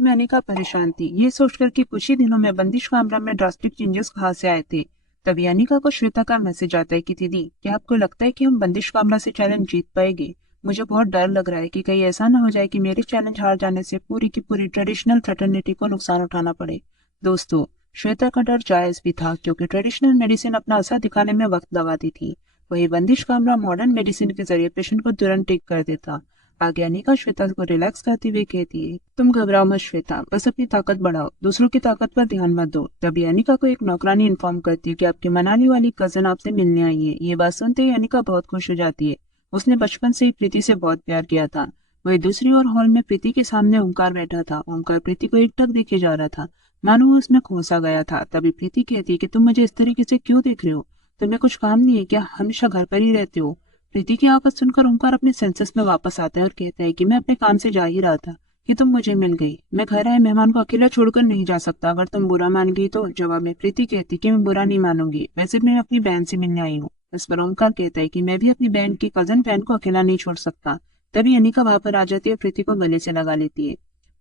मैं अनिका परेशान थी, ये सोचकर कि कुछ ही दिनों में बंदिश कामरा में ड्रास्टिक चेंजेस कहाँ से आए थे। तभी अनिका को श्वेता का मैसेज आता है कि दीदी, क्या आपको लगता है कि हम बंदिश कामरा से चैलेंज जीत पाएंगे? मुझे बहुत डर लग रहा है कि कहीं ऐसा ना हो जाए कि मेरे चैलेंज हार जाने से पूरी की पूरी ट्रेडिशनल फ्रेटर्निटी को नुकसान उठाना पड़े। दोस्तों, श्वेता का डर जायज भी था, क्योंकि ट्रेडिशनल मेडिसिन अपना असर दिखाने में वक्त लगाती थी। वही बंदिश कामरा मॉडर्न मेडिसिन के जरिए पेशेंट को तुरंत ठीक कर देता। आगे अनिका श्वेता को रिलैक्स करते हुए कहती है, तुम घबराओ मत श्वेता, बस अपनी ताकत बढ़ाओ, दूसरों की ताकत पर ध्यान मत दो। तभी अनिका को एक नौकरानी इन्फॉर्म करती है कि आपकी मनाली वाली कजन आपसे मिलने आई है। ये बात सुनते ही अनिका बहुत खुश हो जाती है। उसने बचपन से ही प्रीति से बहुत प्यार किया था। वही दूसरी ओर हॉल में प्रीति के सामने ओमकार बैठा था। ओमकार प्रीति को एकटक देखे जा रहा था, मानो वो उसमें खोसा गया था। तभी प्रीति कहती है कि तुम मुझे इस तरीके से क्यों देख रहे हो? तुम्हें कुछ काम नहीं है क्या? हमेशा घर पर ही रहते हो? प्रीति की आवाज सुनकर ओमकार अपने सेंसेस में वापस आता है और कहता है कि मैं अपने काम से जा ही रहा था कि तुम मुझे मिल गई। मैं घर आए मेहमान को अकेला छोड़कर नहीं जा सकता, अगर तुम बुरा मान गई तो। जवाब में प्रीति कहती कि मैं बुरा नहीं मानूंगी, वैसे मैं अपनी बहन से मिलने आई हूँ। इस पर ओमकार कहता है कि मैं भी अपनी बहन की कजन बहन को अकेला नहीं छोड़ सकता। तभी अनिका वहां पर आ जाती है, प्रीति को गले से लगा लेती है।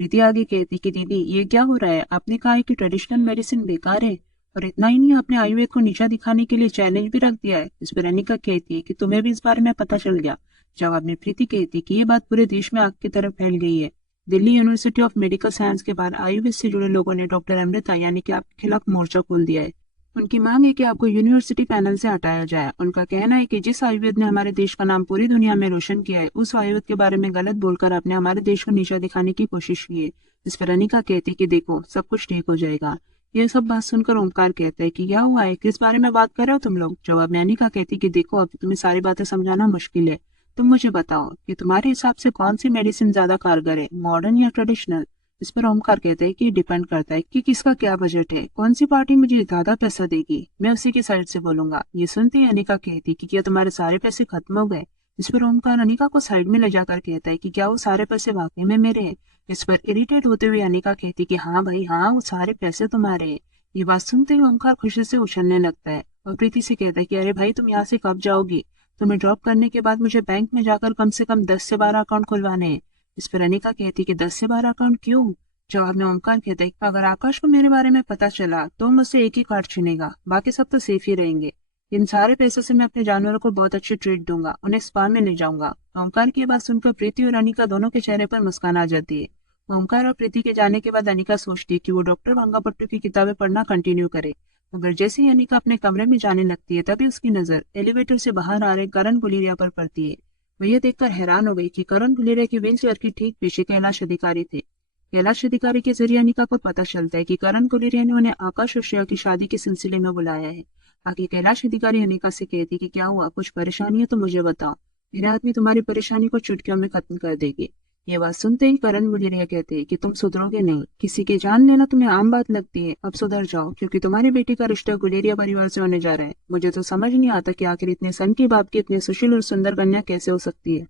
प्रीति आगे कहती कि दीदी, ये क्या हो रहा है? आपने कहा है कि ट्रेडिशनल मेडिसिन बेकार है, और इतना ही नहीं, आपने आयुर्वेद को नीचा दिखाने के लिए चैलेंज भी रख दिया है। इस पर अनिका कहती है कि तुम्हें भी इस बारे में पता चल गया। जवाब में प्रीति कहती कि ये बात पूरे देश में आग की तरफ फैल गई है। Delhi university of medical science के बाद आयुर्वेद से जुड़े लोगों ने डॉक्टर अमृता यानी कि आपके खिलाफ मोर्चा खोल दिया है। उनकी मांग है कि आपको यूनिवर्सिटी पैनल से हटाया जाए। उनका कहना है कि जिस आयुर्वेद ने हमारे देश का नाम पूरी दुनिया में रोशन किया है, उस आयुर्वेद के बारे में गलत बोलकर आपने हमारे देश को नीचा दिखाने की कोशिश की है। इस पर अनिका कहती कि देखो, सब कुछ ठीक हो जाएगा। ये सब बात सुनकर ओमकार कहता है कि क्या हुआ है, किस बारे में बात कर रहे हो तुम लोग? जवाब में अनिका कहती कि देखो, अब तुम्हें सारी बातें समझाना मुश्किल है। तुम मुझे बताओ कि तुम्हारे हिसाब से कौन सी मेडिसिन ज्यादा कारगर है, मॉडर्न या ट्रेडिशनल? इस पर ओमकार कहता है कि डिपेंड करता है कि किसका क्या बजट है, कौन सी पार्टी मुझे ज्यादा पैसा देगी, मैं उसी की साइड से बोलूंगा। ये सुनते ही अनिका कहती कि क्या तुम्हारे सारे पैसे खत्म हो गए? इस पर ओमकार अनिका को साइड में ले जाकर कहता है कि क्या वो सारे पैसे वाकई में मेरे हैं? इस पर इरिटेट होते हुए अनिका कहती कि हाँ भाई हाँ, वो सारे पैसे तुम्हारे हैं। ये बात सुनते ही ओमकार खुशी से उछलने लगता है और प्रीति से कहता है कि अरे भाई, तुम यहाँ से कब जाओगी? तुम्हें ड्रॉप करने के बाद मुझे बैंक में जाकर कम से कम 10 से 12 अकाउंट खुलवाने हैं। इस पर अनिका कहती कि 10 से 12 अकाउंट क्यों? जवाब में ओमकार कहता है कि अगर आकाश को मेरे बारे में पता चला तो मुझसे एक ही कार्ड छीनेगा, बाकी सब तो सेफ ही रहेंगे। इन सारे पैसों से मैं अपने जानवरों को बहुत अच्छी ट्रीट दूंगा, उन्हें स्पा में ले जाऊंगा। ओमकार की बात सुनकर प्रीति और अनिका दोनों के चेहरे पर मुस्कान आ जाती है। ओमकार और प्रीति के जाने के बाद अनिका सोचती है कि वो डॉक्टर वांगापट्टू की किताबें पढ़ना कंटिन्यू करे। मगर जैसे ही अनिका अपने कमरे में जाने लगती है, तभी उसकी नजर एलिवेटर से बाहर आ रहे करण गुलेरिया पर पड़ती है। वह यह देखकर हैरान हो गई कि करण गुलेरिया की व्हील चेयर के ठीक पीछे कैलाश अधिकारी थे। कैलाश अधिकारी के जरिए अनिका को पता चलता है कि करण गुलेरिया ने उन्हें आकाश और श्रेया की शादी के सिलसिले में बुलाया है। आगे कैलाश अधिकारी अनिका से कहती कि क्या हुआ, कुछ परेशानी है तो मुझे बताओ, मेरे आदमी तुम्हारी परेशानी को चुटकियों में खत्म कर देगी। ये बात सुनते ही करण गुलेरिया कहते हैं कि तुम सुधरोगे नहीं, किसी की जान लेना तुम्हें आम बात लगती है, अब सुधर जाओ, क्योंकि तुम्हारी बेटी का रिश्ता गुलेरिया परिवार से होने जा रहा है। मुझे तो समझ नहीं आता कि आखिर इतने सन की बाप की इतनी सुशील और सुंदर कन्या कैसे हो सकती है।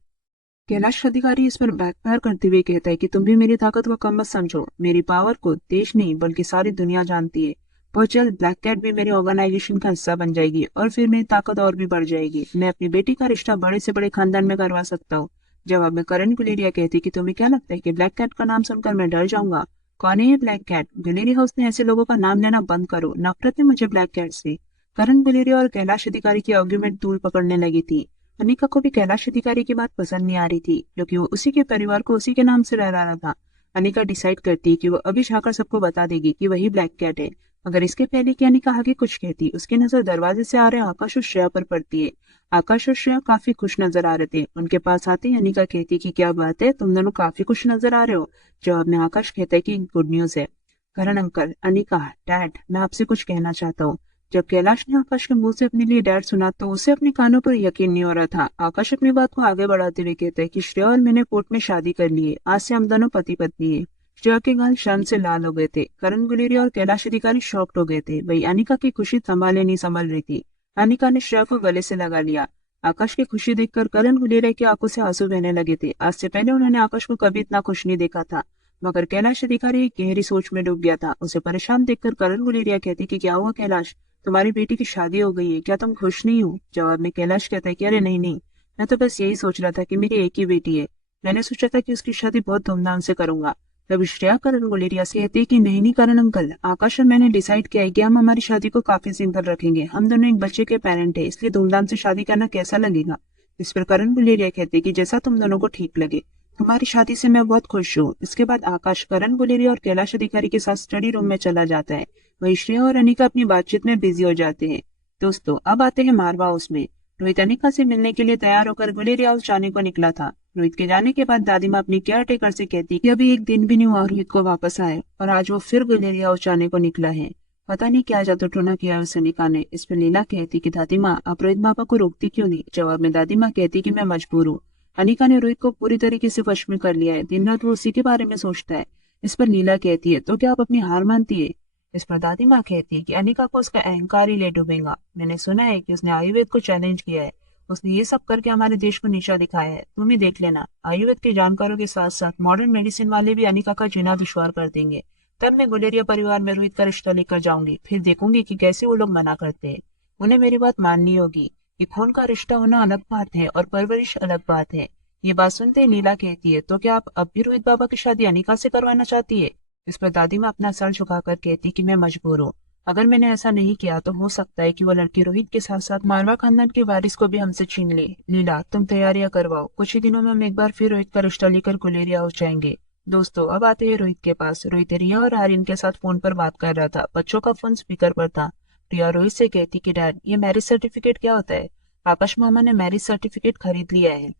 कैलाश अधिकारी इस पर बैकफायर करते हुए कहता है कि तुम भी मेरी ताकत को कम मत समझो। मेरी पावर को देश नहीं बल्कि सारी दुनिया जानती है। बहुत जल्द ब्लैक कैट भी मेरे ऑर्गेनाइजेशन का हिस्सा बन जाएगी और फिर मेरी ताकत और भी बढ़ जाएगी। मैं अपनी बेटी का रिश्ता बड़े से बड़े खानदान में करवा सकता हूँ। जवाब में करण गुलेरिया कहती कि तुम्हें क्या लगता है कि ब्लैक कैट का नाम सुनकर मैं डर जाऊंगा? कौन है ये ब्लैक कैट? गुलेरिया हाउस ने ऐसे लोगों का नाम लेना बंद करो, नफरत है मुझे ब्लैक कैट से। करण गुलेरिया और कैलाश अधिकारी की आर्ग्यूमेंट तूल पकड़ने लगी थी। अनिका को भी कैलाश अधिकारी की बात पसंद नहीं आ रही थी, क्योंकि वो उसी के परिवार को उसी के नाम से रह रहा था। अनिका डिसाइड करती कि वो अभी जाकर सबको बता देगी कि वही ब्लैक कैट है। अगर इसके पहले कि अनिका आगे कुछ कहती, उसकी नजर दरवाजे से आ रहे आकाश और श्रेया पर पड़ती है। आकाश और श्रेया काफी खुश नजर आ रहे थे। उनके पास आते ही अनिका कहती कि क्या बात है, तुम दोनों काफी खुश नजर आ रहे हो। जवाब में आकाश कहता है कि गुड न्यूज है। करण अंकल, अनिका, डैड, मैं आपसे कुछ कहना चाहता हूँ। जब कैलाश ने आकाश के मुंह से अपने लिए डैड सुना तो उसे अपने कानों पर यकीन नहीं हो रहा था। आकाश अपनी बात को आगे बढ़ाते हुए कहता है कि श्रेया और मैंने कोर्ट में शादी कर ली है, आज से हम दोनों पति पत्नी है। श्रेया के गाल शर्म से लाल हो गए थे। करण गुलेरिया और कैलाश अधिकारी शॉक्ड हो गए थे। वही अनिका की खुशी संभाले नहीं संभल रही थी। अनिका ने श्रेया को गले से लगा लिया। आकाश की खुशी देखकर करण गुलेरिया की आंखों से आंसू बहने लगे थे। आज से पहले उन्होंने आकाश को कभी इतना खुश नहीं देखा था। मगर कैलाश अधिकारी एक गहरी सोच में डूब गया था। उसे परेशान देखकर करण गुलेरिया कहती कि क्या हुआ कैलाश, तुम्हारी बेटी की शादी हो गई है, क्या तुम खुश नहीं हो? जवाब में कैलाश कहता है कि अरे नहीं नहीं, मैं तो बस यही सोच रहा था कि मेरी एक ही बेटी है। मैंने सोचा था कि उसकी शादी बहुत धूमधाम से करूंगा। तब श्रेया करण गुलेरिया से कहती है कि नहीं करण अंकल, आकाश और मैंने डिसाइड किया है कि हम हमारी शादी को काफी सिंपल रखेंगे। हम दोनों एक बच्चे के पेरेंट है, इसलिए धूमधाम से शादी करना कैसा लगेगा। इस पर करण गुलेरिया कहते हैं कि जैसा तुम दोनों को ठीक लगे, तुम्हारी शादी से मैं बहुत खुश हूँ। इसके बाद आकाश करण गुलेरिया और कैलाश अधिकारी के साथ स्टडी रूम में चला जाता है। वहीं श्रेया और अनिका अपनी बातचीत में बिजी हो जाते हैं। दोस्तों अब आते हैं मारवा हाउस में। रोहित अनिका से मिलने के लिए तैयार होकर गुलेरिया हाउस जाने को निकला था। रोहित के जाने के बाद दादी माँ अपनी केयर टेकर से कहती कि अभी एक दिन भी नहीं हुआ रोहित को वापस आए और आज वो फिर गुलेरिया हाउस जाने को निकला है। पता नहीं क्या जादू टोना किया है उस अनिका ने। इस पर लीला कहती कि दादी माँ आप रोहित पापा को रोकती क्यों नहीं। जवाब में दादी माँ कहती कि मैं मजबूर हूँ। अनिका ने रोहित को पूरी तरीके से वश में कर लिया है, दिन रात वो उसी के बारे में सोचता है। इस पर लीला कहती है तो क्या आप अपनी हार मानती है। इस पर दादी माँ कहती है कि अनिका को उसका अहंकार ही ले डूबेगा। मैंने सुना है कि उसने आयुर्वेद को चैलेंज किया है। उसने ये सब करके हमारे देश को नीचा दिखाया है। तुम ही देख लेना, आयुर्वेद के जानकारों के साथ साथ मॉडर्न मेडिसिन वाले भी अनिका का जीना दुश्वार कर देंगे। तब मैं गुलेरिया परिवार में रोहित का रिश्ता लेकर जाऊंगी, फिर देखूंगी कि कैसे वो लोग मना करते हैं। उन्हें मेरी बात माननी होगी कि खून का रिश्ता होना अलग बात है और परवरिश अलग बात है। ये बात सुनते ही लीला कहती है तो क्या आप अब भी रोहित बाबा की शादी अनिका से करवाना चाहती है। इस पर दादी माँ अपना सर झुकाकर कहती कि मैं मजबूर हूँ। अगर मैंने ऐसा नहीं किया तो हो सकता है कि वो लड़की रोहित के साथ साथ मारवा खानदान के वारिस को भी हमसे छीन ले। लीला तुम तैयारियां करवाओ, कुछ ही दिनों में हम एक बार फिर रोहित का रिश्ता लेकर गुलेरिया हो जाएंगे। दोस्तों अब आते हैं रोहित के पास। रोहित रिया और आर्यन के साथ फोन पर बात कर रहा था। बच्चों का फोन स्पीकर पर था। रिया रोहित से कहती कि डैड ये मैरिज सर्टिफिकेट क्या होता है। आकाश मामा ने मैरिज सर्टिफिकेट खरीद लिया है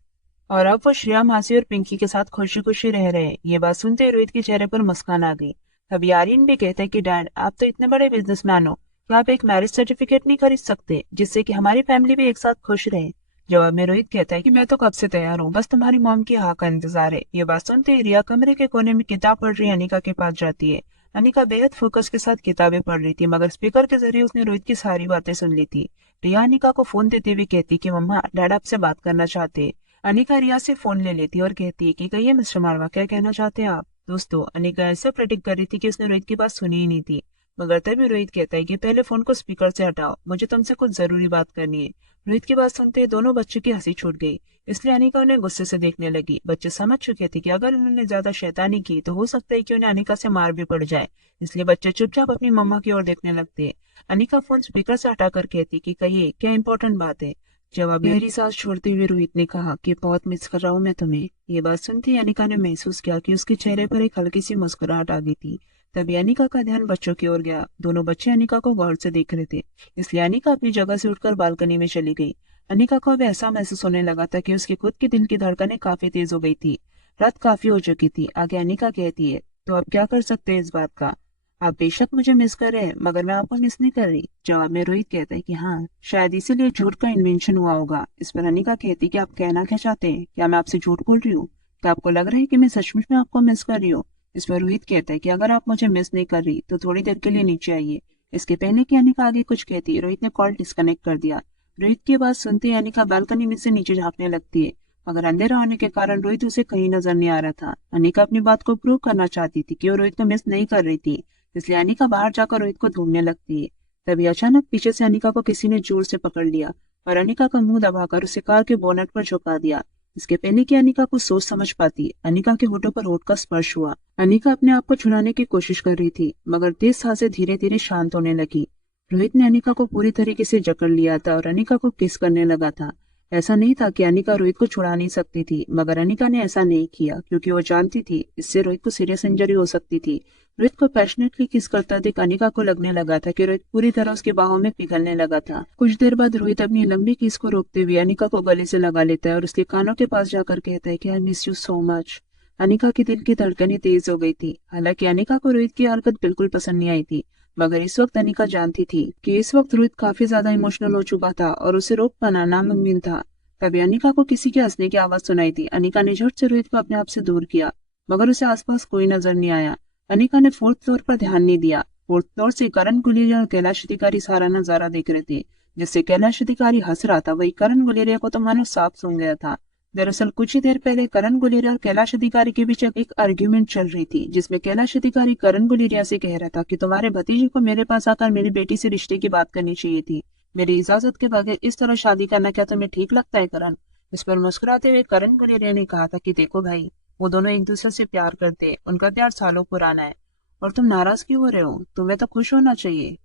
और अब वो श्रेया मासी और पिंकी के साथ खुशी खुशी रह रहे हैं। ये बात सुनते ही रोहित के चेहरे पर मुस्कान आ गई। तभी आर्यन भी कहता है कि डैड आप तो इतने बड़े बिजनेसमैन हो, क्या आप एक मैरिज सर्टिफिकेट नहीं खरीद सकते जिससे कि हमारी फैमिली भी एक साथ खुश रहे। जवाब में रोहित कहता है कि मैं तो कब से तैयार हूँ, बस तुम्हारी मॉम की हाँ का इंतजार है। ये बात सुनते ही रिया कमरे के कोने में किताब पढ़ रही अनिका के पास जाती है। अनिका बेहद फोकस के साथ किताबें पढ़ रही थी, मगर स्पीकर के जरिए उसने रोहित की सारी बातें सुन ली थी। रिया अनिका को फोन देते हुए कहती कि मम्मा डैड आपसे बात करना चाहते हैं। अनिका रिया से फोन ले लेती है और कहती है कि कहिए मिस्टर मारवा क्या कहना चाहते हैं आप। दोस्तों अनिका ऐसा प्रेडिक्ट कर रही थी कि उसने रोहित की बात सुनी ही नहीं थी, मगर तभी रोहित कहता है कि पहले फोन को स्पीकर से हटाओ, मुझे तुमसे कुछ जरूरी बात करनी है। रोहित की बात सुनते ही दोनों बच्चों की हंसी छूट गई, इसलिए अनिका उन्हें गुस्से से देखने लगी। बच्चे समझ चुके थे कि अगर उन्होंने ज्यादा शैतानी की तो हो सकता है कि उन्हें अनिका से मार भी पड़ जाए, इसलिए बच्चे चुपचाप अपनी मम्मा की ओर देखने लगते हैं। अनिका फोन स्पीकर से हटाकर कहती कि कहिए क्या इंपॉर्टेंट बात है। जवाब में गहरी सांस छोड़ते हुए रोहित ने कहा कि बहुत मिस कर रहा हूँ मैं तुम्हें। ये बात सुनते ही अनिका ने महसूस किया कि उसके चेहरे पर एक हल्की सी मुस्कुराहट आ गई थी। तभी अनिका का ध्यान बच्चों की ओर गया। दोनों बच्चे अनिका को गौर से देख रहे थे, इसलिए अनिका अपनी जगह से उठकर बालकनी में चली गई। अनिका को अब ऐसा महसूस होने लगा था कि उसकी खुद की दिल की धड़कनें काफी तेज हो गई थी। रात काफी हो चुकी थी। आगे अनिका कहती है तो अब क्या कर सकते हैं इस बात का। आप बेशक मुझे मिस कर रहे हैं, मगर मैं आपको मिस नहीं कर रही। जवाब में रोहित कहता है कि हाँ शायद इसीलिए झूठ का इन्वेंशन हुआ होगा। इस पर अनिका कहती कि आप कहना क्या चाहते हैं, क्या मैं आपसे झूठ बोल रही हूँ, क्या आपको लग रहा है कि मैं सचमुच में आपको मिस कर रही हूँ। इस पर रोहित कहता है कि अगर आप मुझे मिस नहीं कर रही तो थोड़ी देर के लिए नीचे आइए। इसके पहले कि अनिका आगे कुछ कहती, रोहित ने कॉल डिस्कनेक्ट कर दिया। रोहित की बात सुनते ही अनिका बालकनी में से नीचे झांकने लगती है, मगर अंधेरा होने के कारण रोहित उसे कहीं नजर नहीं आ रहा था। अनिका अपनी बात को प्रूव करना चाहती थी कि वो रोहित को मिस नहीं कर रही थी, इसलिए अनिका बाहर जाकर रोहित को ढूंढने लगती है। तभी अचानक पीछे से अनिका को किसी ने जोर से पकड़ लिया और अनिका का मुंह दबाकर उसे कार के बोनट पर झुका दिया। इसके पहले कि अनिका कुछ सोच समझ पाती, अनिका के होठों पर होठ का स्पर्श हुआ। अनिका अपने आप को छुड़ाने की कोशिश कर रही थी, मगर तेज सांसें धीरे धीरे शांत होने लगी। रोहित ने अनिका को पूरी तरीके से जकड़ लिया था और अनिका को किस करने लगा था। ऐसा नहीं था कि अनिका रोहित को छुड़ा नहीं सकती थी, मगर अनिका ने ऐसा नहीं किया क्योंकि वो जानती थी इससे रोहित को सीरियस इंजरी हो सकती थी। रोहित को पैशनेटली किस करता देख अनिका को लगने लगा था कि रोहित पूरी तरह उसकी बाहों में पिघलने लगा था। कुछ देर बाद रोहित अपनी लंबी किस को रोकते हुए अनिका को गले से लगा लेता है और उसके कानों के पास जाकर कहता है कि I miss you so much. Anika की दिल की धड़कनें तेज हो गई थी। हालांकि अनिका को रोहित की हरकत बिल्कुल पसंद नहीं आई थी, मगर इस वक्त अनिका जानती थी कि इस वक्त रोहित काफी ज्यादा इमोशनल हो चुका था और उसे रोक पाना नामुमकिन था। तभी अनिका को किसी के हंसने की आवाज सुनाई थी। अनिका ने झट से रोहित को अपने आप से दूर किया, मगर उसे आसपास कोई नजर नहीं आया। अनिका ने फोर्थ फ्लोर पर ध्यान नहीं दिया। फोर्थ फ्लोर से करण गुलेरिया और कैलाश अधिकारी सारा नजारा देख रहे थे। जिससे कैलाश अधिकारी हंस रहा था, वही करण गुलेरिया को तो मानो सांप सूंघ गया था। दरअसल कुछ ही देर पहले करण गुलेरिया और कैलाश अधिकारी के बीच एक आर्ग्यूमेंट चल रही थी, जिसमें कैलाश अधिकारी करण गुलेरिया से कह रहा था कि तुम्हारे भतीजे को मेरे पास आकर मेरी बेटी से रिश्ते की बात करनी चाहिए थी। मेरी इजाजत के बगैर इस तरह शादी करना क्या तुम्हें ठीक लगता है करण। इस पर मुस्कुराते हुए करण गुलेरिया ने कहा था कि देखो भाई, वो दोनों एक दूसरे से प्यार करते, उनका प्यार सालों पुराना है। और तुम नाराज क्यों हो रहे हो? तुम्हें तो खुश होना चाहिए।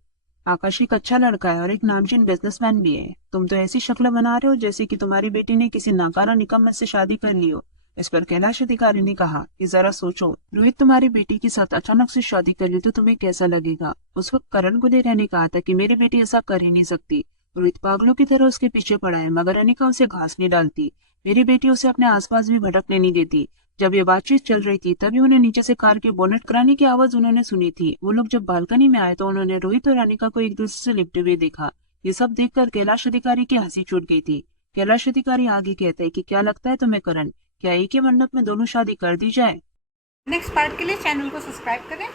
आकाश एक अच्छा लड़का है और एक नामचीन बिजनेसमैन भी है। तुम तो ऐसी शक्ल बना रहे हो जैसे कि तुम्हारी बेटी ने किसी नाकारा निकम्मे से शादी कर ली हो। इस पर कैलाश अधिकारी ने कहा कि जरा सोचो, रोहित तुम्हारी बेटी के साथ अचानक से शादी कर ली तो तुम्हें कैसा लगेगा? उस वक्त करण गुलेरिया ने कहा था कि मेरी बेटी ऐसा कर ही नहीं सकती। रोहित पागलों की तरह उसके पीछे पड़ा है, मगर अनिका उसे घास नहीं डालती। मेरी बेटी उसे अपने आसपास भी भटकने नहीं देती। जब ये बातचीत चल रही थी तभी उन्हें नीचे से कार के बोनेट कराने की आवाज उन्होंने सुनी थी। वो लोग जब बालकनी में आए तो उन्होंने रोहित और अनिका को एक दूसरे से लिपटे हुए देखा। ये सब देखकर कैलाश अधिकारी की हंसी छूट गई थी। कैलाश अधिकारी आगे कहते हैं कि क्या लगता है तुम्हें करण, क्या एक ही मंडप में दोनों शादी कर दी जाए? नेक्स्ट पार्ट के लिए चैनल को सब्सक्राइब करें।